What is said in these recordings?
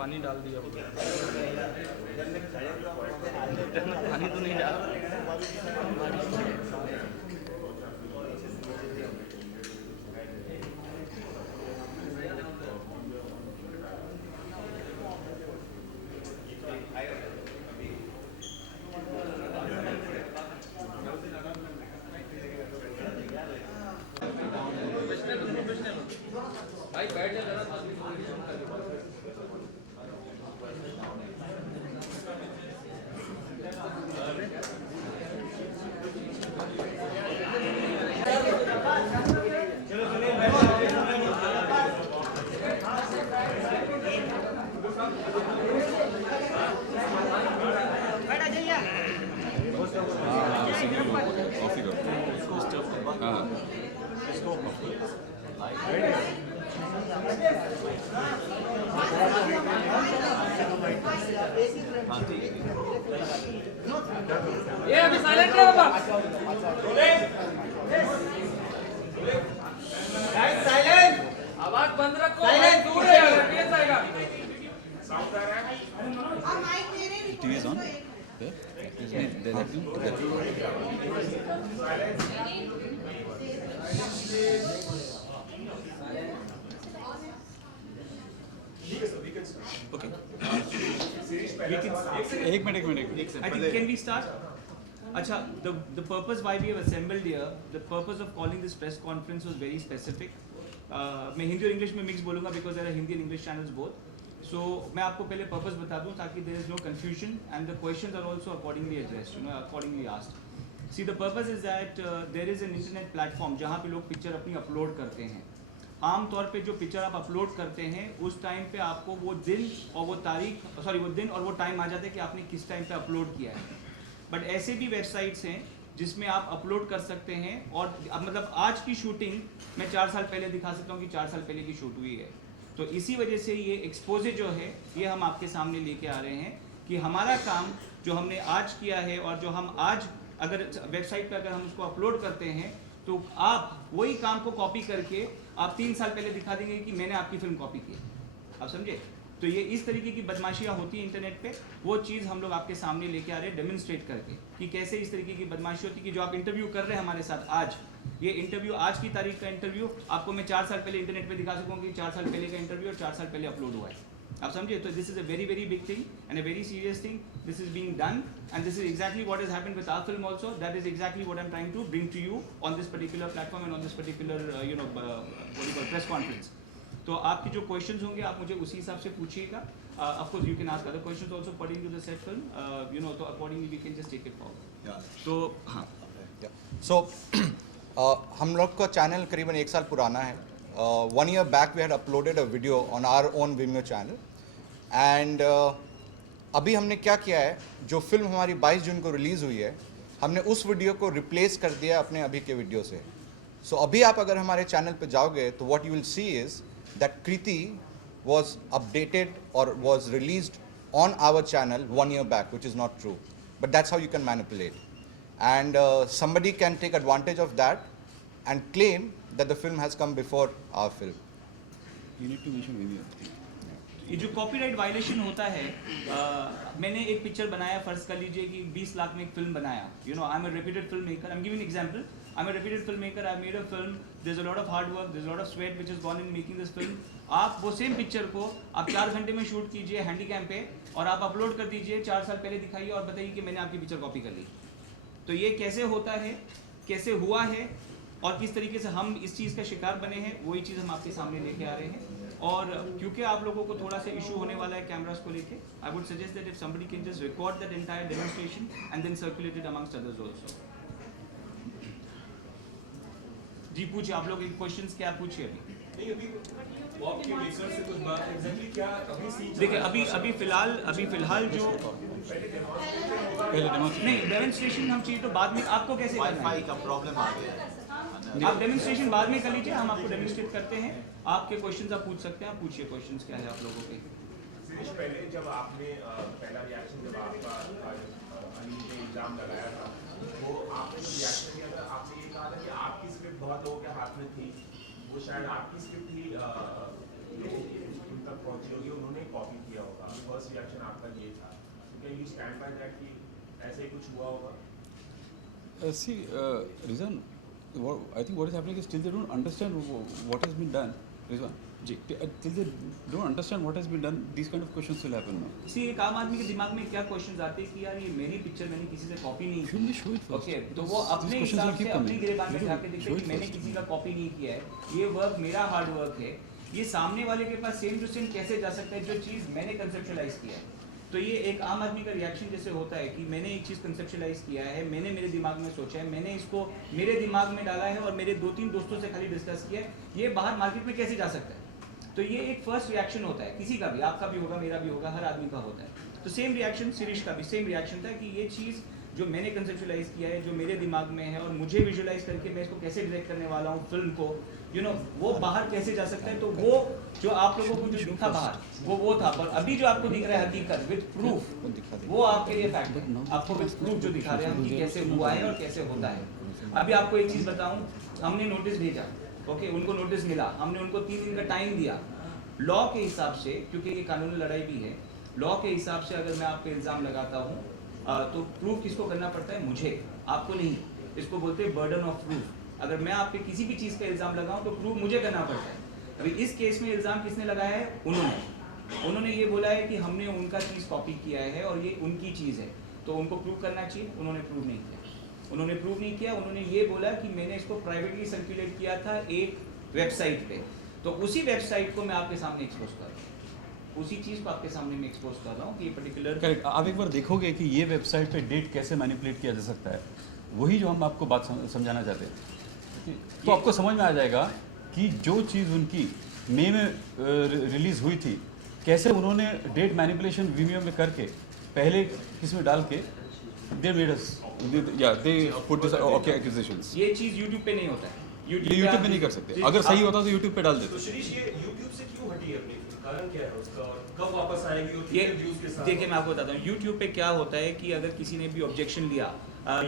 पानी डाल दिया पानी तो नहीं डाला। भाई बैठ जा जरा। ये अभी साइलेंट है बाबा। साइलेंट, आवाज बंद रखो। साइलेंट, दूर है, टीएस आएगा। साउंड आ रहा है? TV is on. Okay. एक minute I think can we start? अच्छा, the purpose why we have assembled here, the purpose of calling this press conference was very specific. मैं हिंदी और इंग्लिश में मिक्स बोलूँगा because there are Hindi and English channels both. So मैं आपको पहले purpose बता दूँ ताकि there is no confusion and the questions are also accordingly addressed, accordingly asked. See, the purpose is that there is an internet platform जहाँ पे लोग picture अपनी अपलोड करते हैं. आम तौर पे जो पिक्चर आप अपलोड करते हैं उस टाइम पे आपको वो दिन और वो तारीख वो दिन और वो टाइम आ जाता है कि आपने किस टाइम पे अपलोड किया है. बट ऐसे भी वेबसाइट्स हैं जिसमें आप अपलोड कर सकते हैं और मतलब आज की शूटिंग मैं 4 साल पहले दिखा सकता हूँ कि 4 साल पहले की शूट हुई है. तो इसी वजह से ये एक्सपोजे जो है ये हम आपके सामने लेके आ रहे हैं कि हमारा काम जो हमने आज किया है और जो हम आज अगर वेबसाइट पर अगर हम उसको अपलोड करते हैं तो आप वही काम को कॉपी करके आप 3 साल पहले दिखा देंगे कि मैंने आपकी फिल्म कॉपी की. आप समझे? तो ये इस तरीके की बदमाशियाँ होती हैं इंटरनेट पे. वो चीज़ हम लोग आपके सामने लेके आ रहे हैं डेमोन्स्ट्रेट करके कि कैसे इस तरीके की बदमाशी होती है कि जो आप इंटरव्यू कर रहे हैं हमारे साथ आज, ये इंटरव्यू आज की तारीख का इंटरव्यू आपको मैं 4 साल पहले इंटरनेट पे दिखा सकूँगा कि 4 साल पहले का इंटरव्यू और 4 साल पहले अपलोड हुआ है. आप समझे? तो this is a very very big thing and a very serious thing. This is being done and this is exactly what has happened with our film also. That is exactly what I'm trying to bring to you on this particular platform and on this particular what do you call press conference. तो आपके जो questions होंगे आप मुझे उसी हिसाब से पूछिएगा. Of course you can ask other questions also pertaining to the set film. तो accordingly we can just take it forward. तो हाँ. So हम लोग का चैनल करीबन 1 साल पुराना है. 1 year back we had uploaded a video on our own Vimeo channel and अभी हमने क्या किया है, जो फिल्म हमारी 22 जून को रिलीज़ हुई है हमने उस वीडियो को रिप्लेस कर दिया अपने अभी के वीडियो से. सो अभी आप अगर हमारे चैनल पे जाओगे तो what you will see is that Kriti was updated or was released on our channel 1 year back, which is not true. But that's how you can manipulate. And somebody can take advantage of that and claim that the film has come before our film. You need to mention Vimeo. ये जो copyright violation होता है, मैंने एक picture बनाया, फर्ज कर लीजिए कि 20 लाख में एक फिल्म बनाया. I am a reputed film maker. I am giving example. I am a reputed film maker. I made a film. There is a lot of hard work, there is a lot of sweat which is gone in making this film. आप वो same picture को आप 4 घंटे में shoot कीजिए Handycam पे और आप अपलोड कर दीजिए, 4 साल पहले दिखाइए और बताइए कि मैंने आपकी पिक्चर कॉपी कर ली. तो ये कैसे होता है, कैसे हुआ है और किस तरीके से हम इस चीज़ का शिकार बने हैं, वही चीज़ हम आपके सामने लेके आ रहे हैं. और क्योंकि आप लोगों को थोड़ा सा इशू होने वाला है कैमरास को लेके, I would suggest that if somebody can just record that entire demonstration and then circulate it amongst others also. जी पूछिए, आप लोग एक क्वेश्चंस क्या पूछिए अभी. देखिए अभी फिलहाल जो नहीं डेमोन्स्ट्रेशन हम चाहिए तो बाद में आपको कैसे वाईफाई का प्रॉब्लम आ गया है. आप डेमोन्स्ट्रेशन बाद में कर लीजिए, हम आपको डेमोन्स्ट्रेट करते हैं. आपके क्वेश्चंस आप पूछ सकते हैं. आप पूछिए क्वेश्चंस क्या है आप लोगों के. पहले जब आपने पहला रिएक्शन जब आपका अली ने इल्जाम लगाया था वो आपने रिएक्शन किया था, आपने ये कहा था कि आपकी स्क्रिप्ट बहुत लोगों के हाथ में थी, वो शायद आपकी स्क्रिप्ट ही उनका तक पहुंची होगी, उन्होंने कॉपी किया होगा। फर्स्ट रिएक्शन आपका ये था, can you stand by that कि ऐसे ही कुछ हुआ होगा? See, Rizwan, I think what is happening is still they don't understand what has been done. Rizwan, till they don't understand what has been done, these kind of questions will happen now. See, एक आम आदमी के दिमाग में क्या questions आते हैं कि यार ये मेरी पिक्चर मैंने किसी से कॉपी नहीं Shouldn't they show it की। first? ओके, तो वो अपने These questions हिसाब will से keep अपनी coming. गिरेबान में They जाके don't देखते show हैं it कि मैंने first. किसी का कॉपी नहीं किया है, ये वर्क मेरा हार्ड वर्क है। ये सामने वाले के पास सेम टू सेम कैसे जा सकता है जो चीज़ मैंने कंसेप्चुअलाइज किया है। तो ये एक आम आदमी का रिएक्शन जैसे होता है कि मैंने एक चीज़ कंसेप्चुअलाइज किया है, मैंने मेरे दिमाग में सोचा है, मैंने इसको मेरे दिमाग में डाला है और मेरे 2-3 दोस्तों से खाली डिस्कस किया है, ये बाहर मार्केट में कैसे जा सकता है। तो ये एक फर्स्ट रिएक्शन होता है, किसी का भी, आपका भी होगा, मेरा भी होगा, हर आदमी का होता है। तो सेम रिएक्शन शिरीष का भी सेम रिएक्शन था कि ये चीज़ जो मैंने कंसेप्चुअलाइज किया है, जो मेरे दिमाग में है और मुझे विजुअलाइज करके मैं इसको कैसे डायरेक्ट करने वाला हूँ फिल्म को, वो बाहर कैसे जा सकता है। तो वो जो आप लोगों को जो दिखा बाहर वो था, पर अभी जो आपको दिख रहा है हकीकत विद प्रूफ, वो आपके लिए फैक्ट है। आपको विद प्रूफ जो दिखा रहे हैं हम कि कैसे हुआ है और कैसे होता है। अभी आपको एक चीज़ बताऊँ, हमने नोटिस भेजा, ओके, उनको नोटिस मिला, हमने उनको 3 दिन का टाइम दिया। लॉ के हिसाब से, क्योंकि ये कानूनी लड़ाई भी है, लॉ के हिसाब से अगर मैं आप पे इल्ज़ाम लगाता हूँ तो प्रूफ किसको करना पड़ता है, मुझे, आपको नहीं। इसको बोलते हैं बर्डन ऑफ प्रूफ। अगर मैं आप पे किसी भी चीज़ का इल्ज़ाम लगाऊं तो प्रूफ मुझे करना पड़ता है। अभी इस केस में इल्ज़ाम किसने लगाया है, उन्होंने ये बोला है कि हमने उनका चीज़ कॉपी किया है और ये उनकी चीज़ है, तो उनको प्रूव करना चाहिए, उन्होंने प्रूव नहीं किया। उन्होंने ये बोला कि मैंने इसको प्राइवेटली सर्कुलेट किया था एक वेबसाइट पे, तो उसी वेबसाइट को मैं आपके सामने एक्सपोज कर रहा हूँ, उसी चीज़ को आपके सामने मैं एक्सपोज कर रहा हूँ कि ये पर्टिकुलर। करेक्ट। आप एक बार देखोगे कि ये वेबसाइट पे डेट कैसे मैनिपुलेट किया जा सकता है, वही जो हम आपको बात समझाना चाहते हैं। तो आपको समझ में आ जाएगा कि जो चीज़ उनकी मई में रिलीज़ हुई थी, कैसे उन्होंने डेट मैनिपुलेशन वीमियो में करके पहले किसमें डाल के they made us they put this okay accusations. ये चीज़ यूट्यूब पे नहीं होता है, यूट्यूब पे नहीं कर सकते। अगर सही होता तो यूट्यूब पे डाल देते। तो शिरीष, ये YouTube से क्यों हटी है अपनी फिल्म? कारण क्या है उसका और कब वापस आएगी और ये कितने व्यूज के साथ? देखिए, मैं आपको बताता हूँ यूट्यूब पे क्या होता है कि अगर किसी ने भी ऑब्जेक्शन लिया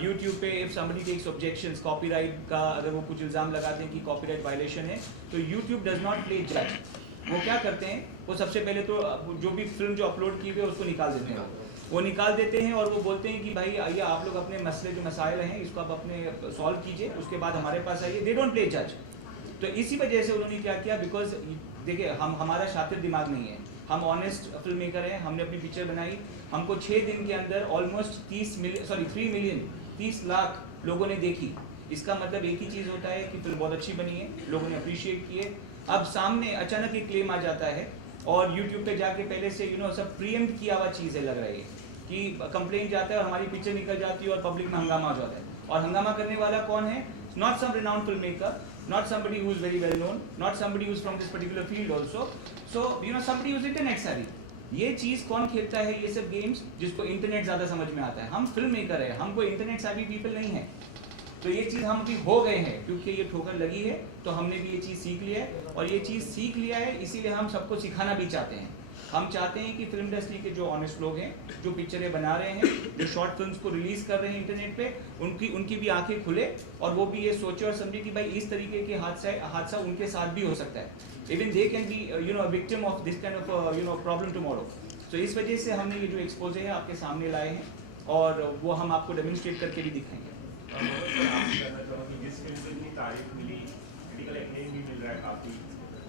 यूट्यूब पे, if somebody takes objections copyright का, अगर वो कुछ इल्ज़ाम लगाते हैं कि कॉपीराइट वायलेशन है, तो यूट्यूब डज नॉट प्ले जज। वो क्या करते हैं, वो सबसे पहले तो जो भी फिल्म जो अपलोड की हुई है उसको निकाल देते हैं, वो निकाल देते हैं और वो बोलते हैं कि भाई आइए आप लोग अपने मसले जो मसाइल हैं इसको आप अपने सॉल्व कीजिए, उसके बाद हमारे पास आइए। दे डोंट प्ले जज। तो इसी वजह से उन्होंने क्या किया, बिकॉज देखिए हमारा शातिर दिमाग नहीं है, हम ऑनेस्ट फिल्म मेकर हैं, हमने अपनी पिक्चर बनाई, हमको 6 दिन के अंदर ऑलमोस्ट 30 लाख लोगों ने देखी। इसका मतलब एक ही चीज़ होता है कि फिल्म बहुत अच्छी बनी है, लोगों ने अप्रिशिएट किए। अब सामने अचानक एक क्लेम आ जाता है और यूट्यूब पे जाके पहले से सब प्रीएम्प्ट किया हुआ चीज़ है, लग रही है कि कंप्लेंट जाता है और हमारी पिक्चर निकल जाती है और पब्लिक में हंगामा हो जाता है। और हंगामा करने वाला कौन है, not some renowned film maker, not somebody who is very well known, not somebody who is from this particular field also, so somebody who is internet savvy। ये चीज़ कौन खेलता है ये सब गेम्स, जिसको इंटरनेट ज़्यादा समझ में आता है। हम फिल्म मेकर है, हमको इंटरनेट savvy पीपल नहीं है। तो ये चीज़ हम भी हो गए हैं क्योंकि ये ठोकर लगी है, तो हमने भी ये चीज़ सीख लिया है और ये चीज़ सीख लिया है, इसीलिए हम सबको सिखाना भी चाहते हैं। हम चाहते हैं कि फिल्म इंडस्ट्री के जो ऑनेस्ट लोग हैं, जो पिक्चरें बना रहे हैं, जो शॉर्ट फिल्म्स को रिलीज़ कर रहे हैं इंटरनेट पे, उनकी भी आंखें खुले और वो भी ये सोचे और समझे कि भाई इस तरीके के हादसा उनके साथ भी हो सकता है। Even they can be victim of this kind of problem tomorrow. तो इस वजह से हमने ये जो एक्सपोज है आपके सामने लाए हैं और वो हम आपको डेमोन्स्ट्रेट करके भी दिखाएंगे। करना चाहूँगा कि जिस फिल्म को इतनी तारीफ मिली, क्रिटिकल एक्लेम भी मिल रहा है काफ़ी,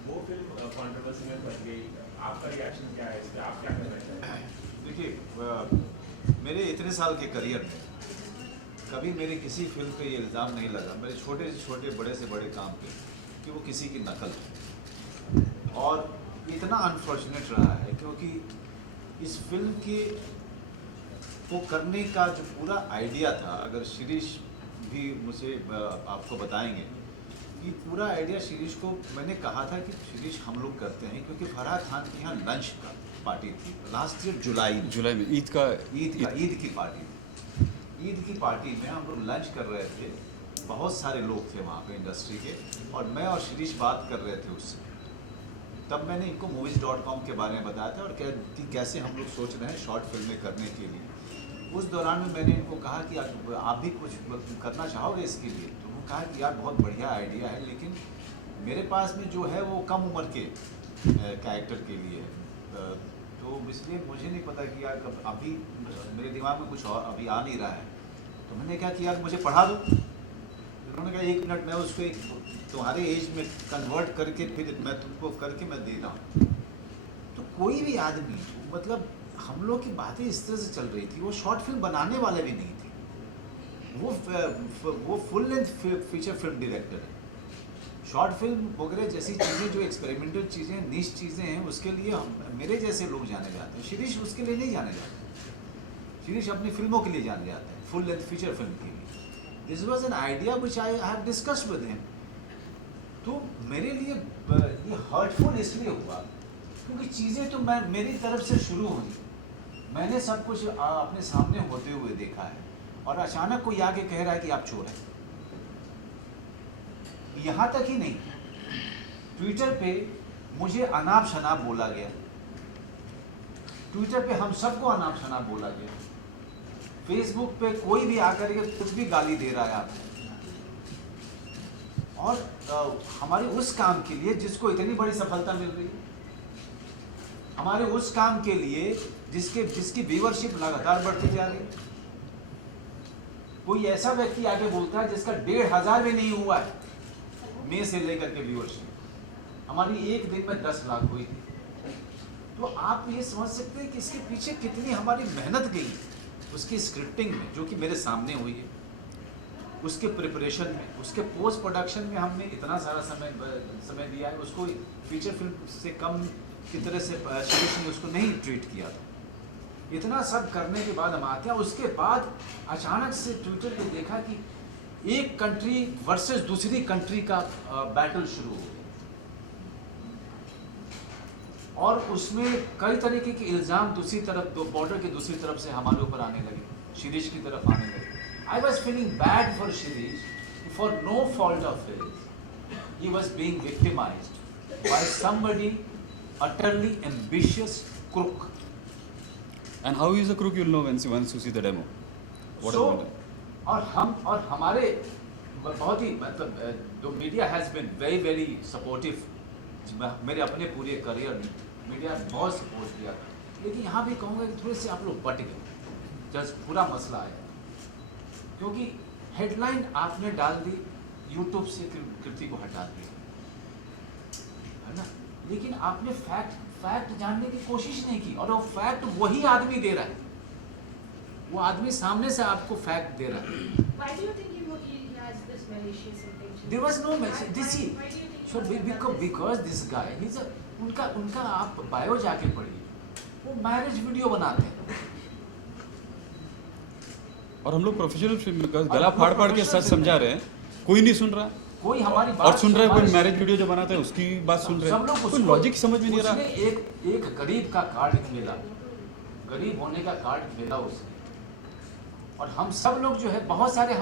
वो फिल्म कंट्रोवर्सी में फंस गई। आपका रिएक्शन क्या है इस पर, आप क्या करना चाहते हैं? देखिए, मेरे इतने साल के करियर में कभी मेरे किसी फिल्म पे ये इल्ज़ाम नहीं लगा, मेरे छोटे से छोटे बड़े से बड़े काम पे, कि वो किसी की नकल है। और इतना अनफॉर्चुनेट रहा है क्योंकि इस फिल्म की को करने का जो पूरा आइडिया था, अगर शिरीष भी मुझे आपको बताएंगे कि पूरा आइडिया शिरीष को मैंने कहा था कि शिरीष हम लोग करते हैं, क्योंकि फरहाद खान के यहाँ लंच का पार्टी थी लास्ट ईयर जुलाई में ईद की पार्टी थी। ईद की पार्टी में हम लोग लंच कर रहे थे, बहुत सारे लोग थे वहाँ पे इंडस्ट्री के, और मैं और शिरीष बात कर रहे थे उससे। तब मैंने इनको movies.com के बारे में बताया था और कि कैसे हम लोग सोच रहे हैं शॉर्ट फिल्में करने के लिए। उस दौरान में मैंने इनको कहा कि आप भी कुछ करना चाहोगे इसके लिए, तो वो कहा कि यार बहुत बढ़िया आइडिया है, लेकिन मेरे पास में जो है वो कम उम्र के कैरेक्टर के लिए है। तो इसलिए मुझे नहीं पता कि यार अभी मेरे दिमाग में कुछ और अभी आ नहीं रहा है, तो मैंने क्या किया, मुझे पढ़ा दो। उन्होंने कहा 1 मिनट मैं उसको तुम्हारे एज में कन्वर्ट करके फिर मैं तुमको करके मैं दे रहा हूँ। तो कोई भी आदमी, मतलब हम लोग की बातें इस तरह से चल रही थी, वो शॉर्ट फिल्म बनाने वाले भी नहीं थे, वो full length feature film director है। शॉर्ट फिल्म वगैरह जैसी चीज़ें जो एक्सपेरिमेंटल चीज़ें, निश चीज़ें हैं, उसके लिए मेरे जैसे लोग जाने जाते हैं। शिरीष उसके लिए नहीं जाने जाते, शिरीष अपनी फिल्मों के लिए जाने जाते हैं, फुल लेंथ फीचर फिल्म के लिए। This was an idea which I have discussed with him. तो मेरे लिए ये हर्टफुल इसलिए हुआ क्योंकि चीज़ें तो मेरी तरफ से शुरू हुई, मैंने सब कुछ अपने सामने होते हुए देखा है, और अचानक कोई आके कह रहा है कि आप चोर हैं। यहाँ तक ही नहीं, ट्विटर पे मुझे अनाप शनाप बोला गया, ट्विटर पे हम सबको अनाप शनाप बोला गया, फेसबुक पे कोई भी आकर के कुछ भी गाली दे रहा है आपको, और हमारे उस काम के लिए जिसको इतनी बड़ी सफलता मिल रही है, हमारे उस काम के लिए जिसकी व्यूअरशिप लगातार बढ़ती जा रही है, कोई ऐसा व्यक्ति आगे बोलता है जिसका 1500 भी नहीं हुआ है मई से लेकर के व्यूअरशिप, हमारी एक दिन में 10 लाख हुई थी। तो आप ये समझ सकते हैं कि इसके पीछे कितनी हमारी मेहनत गई, उसकी स्क्रिप्टिंग में जो कि मेरे सामने हुई है, उसके प्रिपरेशन में, उसके पोस्ट प्रोडक्शन में हमने इतना सारा समय दिया है। उसको फीचर फिल्म से कम की तरह से शिरीष ने उसको नहीं ट्रीट किया था। इतना सब करने के बाद हम आते हैं, उसके बाद अचानक से ट्विटर पे देखा कि एक कंट्री वर्सेस दूसरी कंट्री का बैटल शुरू हो गया, और उसमें कई तरीके के इल्ज़ाम दूसरी तरफ, बॉर्डर के दूसरी तरफ से हमारे ऊपर आने लगे, शिरीष की तरफ आने लगे। I was feeling bad for Shirish, for no fault of his. He was being victimized by somebody utterly ambitious crook. And how is a crook you'll know once you see the demo? What So, is it? और हमारे बहुत ही, मतलब जो media has been very very supportive, मेरे अपने पूरे career में media ने बहुत सपोर्ट किया, लेकिन यहाँ भी कहूँगा कि थोड़े से आप लोग बट गए जब पूरा मसला आया, क्योंकि हेडलाइन आपने डाल दी, यूट्यूब से कृति को हटा दिया, है ना, लेकिन आपने फैक्ट जानने की कोशिश नहीं की, और वो फैक्ट वही आदमी दे रहा है, वो आदमी सामने से आपको फैक्ट दे रहा है। Why do you think he has this malicious intention? There was no message. This Why is do you think so he has because this guy, he's a, उनका आप बायो जाके पढ़िए, वो मैरिज वीडियो बनाते हैं, और हम लोग प्रोफेशनल फिल्म का गला फाड़ फाड़ के सच समझा रहे हैं, कोई नहीं सुन रहा, कोई हमारी बात और सुन रहा है कोई मैरिज वीडियो जो बनाता है उसकी बात सुन रहे सब लोग हैं, कोई लॉजिक समझ में नहीं आ रहा। उसने एक गरीब का कार्ड खेला, गरीब होने का कार्ड खेला उसने, और हम सब लोग जो है बहुत सारे